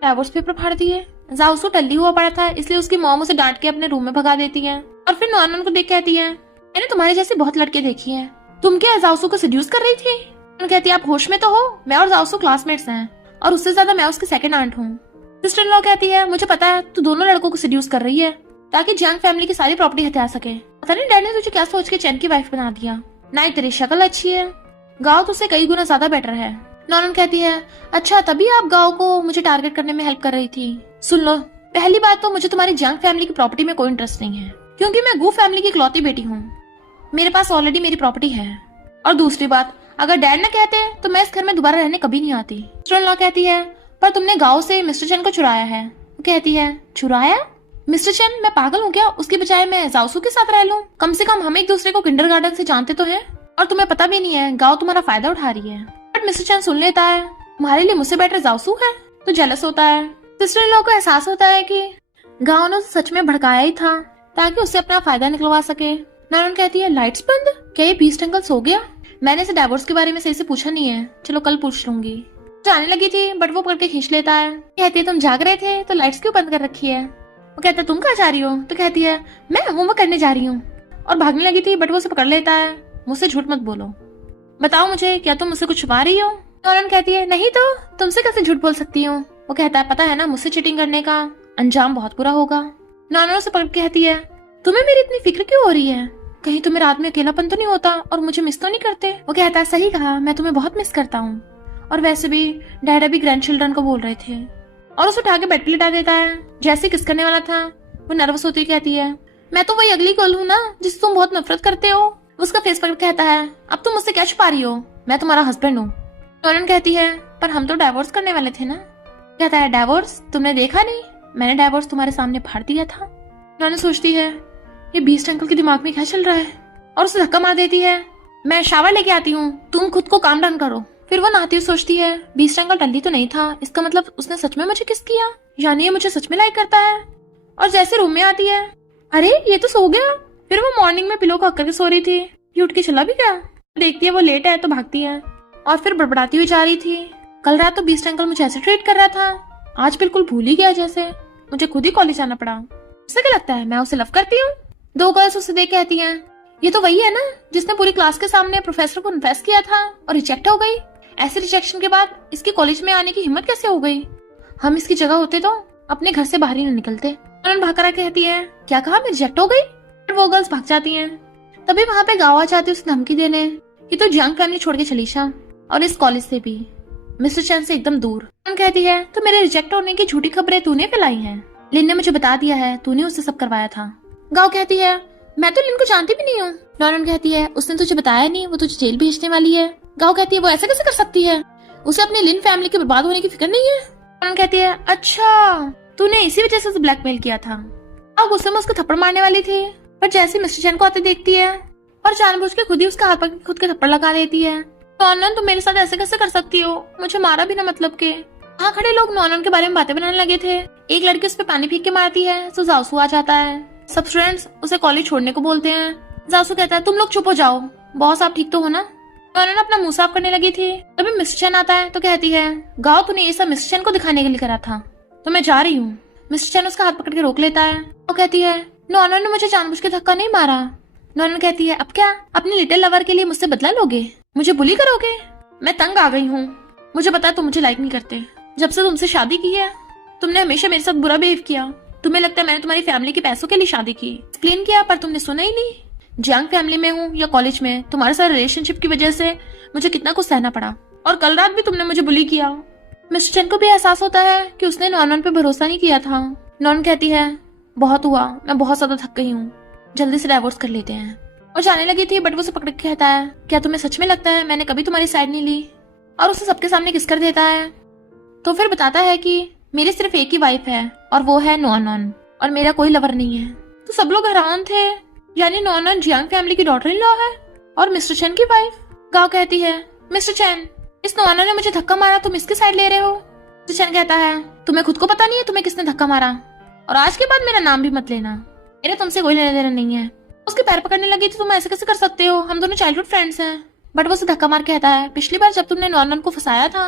डाइवोर्स पेपर फाड़ दिए। जाओसू टल्ली हुआ पड़ा था इसलिए उसकी मॉम उसे डांट के अपने रूम में भगा देती है। और फिर नॉनन को देख कहती है मैंने तुम्हारे जैसी बहुत लड़के देखी हैं, तुम क्या जाओसू को सेड्यूस कर रही थी? कहती है आप होश में तो हो, मैं और जाओसू क्लासमेट्स हैं और उससे ज्यादा मैं उसकी सेकंड आंट हूँ। सिस्टर इन लॉ कहती है मुझे पता है तू दोनों लड़कों को सेड्यूस कर रही है ताकि जियांग फैमिली की सारी प्रॉपर्टी हथिया सके। पता नहीं डैड ने तुझे क्या सोच के चैन की वाइफ बना दिया। ना ही तेरी शक्ल अच्छी है, गाँव तुझसे कई गुना ज्यादा बेटर है। नॉनन कहती है अच्छा तभी आप गाँव को मुझे टारगेट करने में हेल्प कर रही थी। सुन लो, पहली बात तो मुझे तुम्हारी जियांग फैमिली की प्रॉपर्टी में कोई इंटरेस्ट नहीं है क्योंकि मैं गू फैमिली की इकलौती बेटी हूँ, मेरे पास ऑलरेडी मेरी प्रॉपर्टी है। और दूसरी बात, अगर डैड न कहते तो मैं इस घर में दोबारा रहने कभी नहीं आती। सिस्टर इन लॉ कहती है पर तुमने गाँव से मिस्टर चैन को चुराया है। वो कहती है चुराया? मिस्टर चैन मैं पागल हूँ क्या, उसकी बजाय मैं जाओसू के साथ रह लूं? कम से कम हम एक दूसरे को किंडरगार्टन से जानते तो हैं, और तुम्हें पता भी नहीं है गाँव तुम्हारा फायदा उठा रही है। बट मिस्टर चैन सुन लेता है तुम्हारे लिए मुझसे बेटर जाओसू है, तो जेलस होता है। सिस्टर इन लॉ को एहसास होता है कि गाँव ने सच में भड़काया ही था ताकि उससे अपना फायदा निकलवा सके। नॉनन कहती है लाइट्स बंद, क्या ये बीस्ट अंकल सो गया? मैंने इसे डाइवोर्स के बारे में सही से पूछा नहीं है, चलो कल पूछ लूंगी। जाने लगी थी बट वो पकड़ के खींच लेता है। कहती है तुम जाग रहे थे तो लाइट्स क्यों बंद कर रखी है? वो कहता है तुम कहाँ जा रही हो? तो कहती है मैं होमवर्क करने जा रही हूँ, और भागने लगी थी बट वो उसे पकड़ लेता है। मुझसे झूठ मत बोलो, बताओ मुझे क्या तुम मुझसे कुछ छुपा रही हो? नॉनन कहती है नहीं तो तुमसे कैसे झूठ बोल सकती हूँ? वो कहता है पता है ना मुझसे चीटिंग करने का अंजाम बहुत बुरा होगा। नॉनन उसे पकड़ के कहती है तुम्हें मेरी इतनी फिक्र क्यों हो रही है, कहीं तुम्हें रात में अकेलापन तो नहीं होता और मुझे मिस तो नहीं करते? वो कहता है सही कहा, मैं तुम्हें बहुत मिस करता हूँ, और वैसे भी डैड अभी ग्रैंड चिल्ड्रन को बोल रहे थे। और उसे उठा के बेड पे लिटा देता है। जैसे किस करने वाला था वो नर्वस होती कहती है मैं तो वही अगली गर्ल हूँ ना जिससे तुम बहुत नफरत करते हो। उसका फेस पकड़ कहता है अब तुम मुझसे क्या छुपा रही हो, मैं तुम्हारा हस्बैंड हूँ। नॉनन कहती है पर हम तो डाइवोर्स करने वाले थे ना। कहता है डाइवोर्स? तुमने देखा नहीं, मैंने डाइवोर्स तुम्हारे सामने फाड़ दिया था। नॉनन सोचती है ये बीस्ट अंकल के दिमाग में क्या चल रहा है, और उसे धक्का मार देती है। मैं शावर लेके आती हूँ, तुम खुद को काम डाउन करो। फिर वो नहाती हुई सोचती है बीस्ट अंकल टल्ली तो नहीं था, इसका मतलब उसने सच में मुझे किस किया, यानी ये मुझे सच में लाइक करता है। और जैसे रूम में आती है, अरे ये तो सो गया। फिर वो मॉर्निंग में पिलो को हक करके सो रही थी, ये उठ के चला भी गया। देखती है वो लेट है तो भागती है और फिर बड़बड़ाती हुई जा रही थी। कल रात तो बीस्ट अंकल मुझे ऐसे ट्रीट कर रहा था, आज बिल्कुल भूल ही गया, जैसे मुझे खुद ही कॉलेज आना पड़ा। उसे क्या लगता है मैं उसे लव करती हूँ? दो गर्ल्स उसे देख कहती हैं ये तो वही है ना जिसने पूरी क्लास के सामने प्रोफेसर को इन्फेस किया था और रिजेक्ट हो गई। ऐसे रिजेक्शन के बाद इसकी कॉलेज में आने की हिम्मत कैसे हो गई? हम इसकी जगह होते तो अपने घर से बाहर ही न निकलते। नॉनन भाग कर कहती है क्या कहा, मैं रिजेक्ट हो गई? फिर वो गर्ल्स भाग जाती हैं। तभी वहाँ पे गाँव आ जाती है उसे धमकी देने कि तो जियांग फैमिली छोड़ के चली जा, और इस कॉलेज से भी, मिस्टर चैन से एकदम दूर। नॉनन कहती है तो मेरे रिजेक्ट होने की झूठी खबरें तूने फैलाई हैं, लिन ने मुझे बता दिया है, तूने उससे सब करवाया था। गाँव कहती है मैं तो लिन को जानती भी नहीं हूँ। नॉनन कहती है उसने तुझे बताया नहीं, वो तुझे जेल भेजने वाली है। गाँव कहती है वो ऐसा कैसे कर सकती है, उसे अपनी लिन फैमिली के बर्बाद होने की फिक्र नहीं है। नॉनन कहती है अच्छा तूने इसी वजह से उसे ब्लैकमेल किया था। अब गुस्से में उसको थप्पड़ मारने वाली थी, पर जैसे मिस्टर चैन को आते देखती है और जानबूझ के खुद ही उसका हाथ पकड़ खुद के थप्पड़ लगा देती है। नॉनन तुम मेरे साथ ऐसे कैसे कर सकती हो, मुझे मारा बिना मतलब के। वहाँ खड़े लोग नॉनन के बारे में बातें बनाने लगे थे। एक लड़की उस पर पानी फेंक के मारती है तो जासू आ जाता है। सब स्टूडेंट्स उसे कॉलेज छोड़ने को बोलते हैं। जासू कहता है तुम लोग चुप हो जाओ, बॉस आप ठीक तो हो ना। नॉनन अपना मुंह साफ करने लगी थी, तभी मिस्टर चैन आता है तो कहती है गाओ तूने ये सब मिस्टर चैन को दिखाने के लिए करा था, तो मैं जा रही हूँ। मिस्टर चैन उसका हाथ पकड़ के रोक लेता है। वो कहती है नॉनन ने मुझे जानबूझ के धक्का नहीं मारा। नॉनन कहती है अब क्या, अपनी लिटिल लवर के लिए मुझसे बदला लोगे, मुझे बुली करोगे? मैं तंग आ गई हूँ, मुझे पता है तुम मुझे लाइक नहीं करते। जब से तुमसे शादी की है तुमने हमेशा मेरे साथ बुरा बिहेव किया। तुम्हें लगता है मैंने तुम्हारी फैमिली के पैसों के लिए शादी की, एक्सप्लेन किया पर तुमने सुना ही नहीं। जियांग फैमिली में हूँ या कॉलेज में, तुम्हारे साथ रिलेशनशिप की वजह से मुझे कितना कुछ सहना पड़ा, और कल रात भी तुमने मुझे बुली किया। मिस्टर चैन को भी एहसास होता है कि उसने नॉनन पे भरोसा नहीं किया था। नॉनन कहती है बहुत हुआ, मैं बहुत ज्यादा थक गई हूँ, जल्दी से डाइवोर्स कर लेते हैं। और जाने लगी थी बट वो उसे पकड़ के कहता है क्या तुम्हें सच में लगता है मैंने कभी तुम्हारी साइड नहीं ली, और उसे सबके सामने किस कर देता है। तो फिर बताता है कि मेरी सिर्फ एक ही वाइफ है और वो है नॉनन, और मेरा कोई लवर नहीं है। तो सब लोग हैरान थे, यानी नॉनन जियांग फैमिली की डॉटर इन लॉ है और मिस्टर चैन की वाइफ। गाओ कहती है मिस्टर चैन इस नॉनन ने मुझे धक्का मारा, तुम इसकी साइड ले रहे हो। मिस्टर चैन कहता है तुम्हें खुद को पता नहीं है तुम्हें किसने धक्का मारा, और आज के बाद मेरा नाम भी मत लेना, मेरा तुमसे कोई लेना देना नहीं है। उसके पैर पकड़ने लगी थी, तुम ऐसे कैसे कर सकते हो, हम दोनों चाइल्डहुड फ्रेंड्स हैं। बट वो उसे धक्का मार कहता है पिछली बार जब तुमने नॉनन को फंसाया था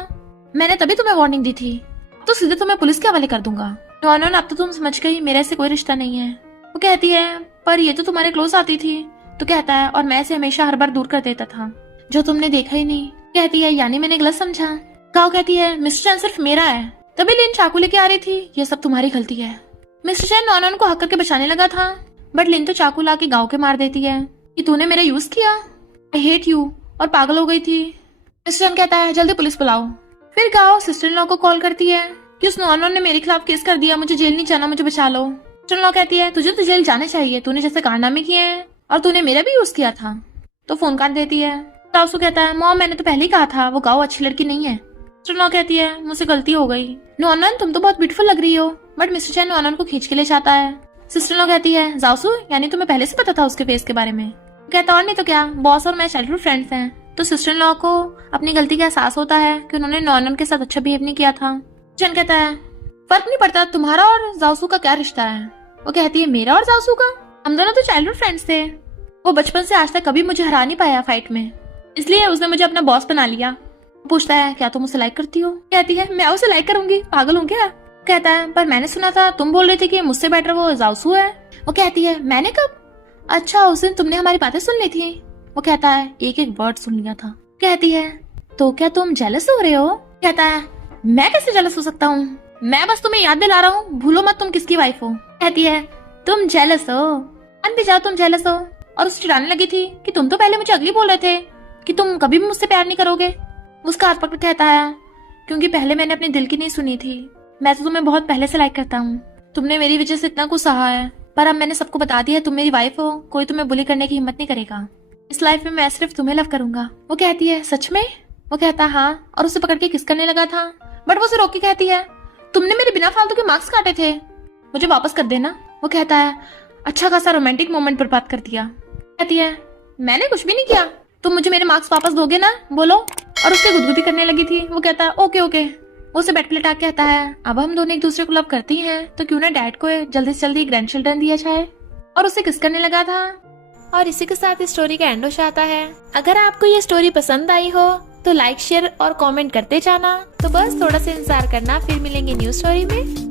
मैंने तभी तुम्हें वार्निंग दी थी, तो सीधे तुम्हें पुलिस के हवाले कर दूंगा। नॉनन अब तो तुम समझ गई मेरे से कोई रिश्ता नहीं है। वो कहती है पर ये तो तुम्हारे क्लोज आती थी। तो कहता है और मैं इसे हमेशा हर बार दूर कर देता था, जो तुमने देखा ही नहीं। कहती है यानी मैंने गलत समझा। गाओ कहती है मिस्टर चैन सिर्फ मेरा है, तभी लिन चाकू लेके आ रही थी, ये सब तुम्हारी गलती है। मिस्टर चैन नॉनन को हक करके बचाने लगा था, बट लिन तो चाकू ला के गाँव के मार देती है कि तूने मेरा यूज किया, आई हेट यू, और पागल हो गई थी। मिस्टर चैन कहता है जल्दी पुलिस बुलाओ। फिर गाओ सिस्टर इन लॉ को कॉल करती है कि उस नॉनन ने मेरे खिलाफ केस कर दिया, मुझे जेल नहीं जाना, मुझे बचा लो। सिस्टर इन लॉ कहती है तुझे तो जेल जाना चाहिए, तूने जैसे कारनामे किए हैं और तूने मेरा भी यूज किया था। तो फोन काट देती है। तासू कहता है मॉम मैंने तो पहले ही कहा था वो गाओ अच्छी लड़की नहीं है। सिस्टर इन लॉ कहती है मुझसे गलती हो गई, नॉनन तुम तो बहुत ब्यूटीफुल लग रही हो। बट मिस्टर चैन नॉनन को खींच के ले जाता है। सिस्टर इन लॉ कहती है जासू यानी तुम्हें पहले से पता था उसके फेस के बारे में। कहता और नहीं तो क्या, बॉस और मैं चाइल्डहुड फ्रेंड्स हैं। तो सिस्टर इन लॉ को अपनी गलती का एहसास होता है कि उन्होंने नॉनन के साथ अच्छा बिहेव नहीं किया था। चैन कहता है फर्क नहीं पड़ता तुम्हारा और जासू का क्या रिश्ता है। वो कहती है मेरा और जासू का, हम दोनों तो चाइल्डहुड फ्रेंड्स थे, वो बचपन से आज तक कभी मुझे हरा नहीं पाया फाइट में, इसलिए उसने मुझे अपना बॉस बना लिया। पूछता है क्या तुम उसे लाइक करती हो। कहती है मैं उसे लाइक करूंगी, पागल हूँ क्या। कहता है पर मैंने सुना था तुम बोल रही थी कि मुझसे बेटर वो जासू है। वो कहती है मैंने कब, अच्छा उस दिन तुमने हमारी बातें सुन ली थी। वो कहता है एक एक वर्ड सुन लिया था। कहती है तो क्या तुम जेलस हो रहे हो। कहता है मैं कैसे जेलस हो सकता हूँ, मैं बस तुम्हें याद दिला रहा हूँ, भूलो मत तुम किसकी वाइफ हो। कहती है तुम जेलस हो, मान भी जाओ तुम जेलस हो। और उसे चिढ़ाने लगी थी कि तुम तो पहले मुझे अगली बोल रहे थे कि तुम कभी भी मुझसे प्यार नहीं करोगे। उसका हाथ पकड़ कहता है क्योंकि पहले मैंने अपने दिल की नहीं सुनी थी, मैं तो तुम्हें बहुत पहले से लाइक करता हूँ, तुमने मेरी वजह से इतना कुछ सहा है, पर अब मैंने सबको बता दिया तुम मेरी वाइफ हो, कोई तुम्हें बुली करने की हिम्मत नहीं करेगा, इस लाइफ में मैं सिर्फ तुम्हें लव करूंगा। वो कहती है सच में। वो कहता हाँ, और उसे पकड़ के किस करने लगा था। बट वो उसे रोक के कहती है, तुमने मेरे बिना फालतू के मार्क्स काटे थे, मुझे वापस कर देना। वो कहता है, अच्छा खासा रोमांटिक मोमेंट बर्बाद कर दिया। कहती है, मैंने कुछ भी नहीं किया, तुम मुझे मेरे मार्क्स वापस दोगे ना, बोलो। और उसके गुदगुदी करने लगी थी। वो कहता है, ओके ओके। वो उसे बेड पे लेटा के कहता है, अब हम दोनों एक दूसरे को लव करती हैं, तो क्यों ना डैड को जल्दी से जल्दी ग्रैंड चिल्ड्रन दिया जाए। और उसे किस करने लगा था। और इसी के साथ इस स्टोरी का एंड हो जाता है। अगर आपको ये स्टोरी पसंद आई हो तो लाइक शेयर और कमेंट करते जाना। तो बस थोड़ा सा इंतजार करना, फिर मिलेंगे न्यू स्टोरी में।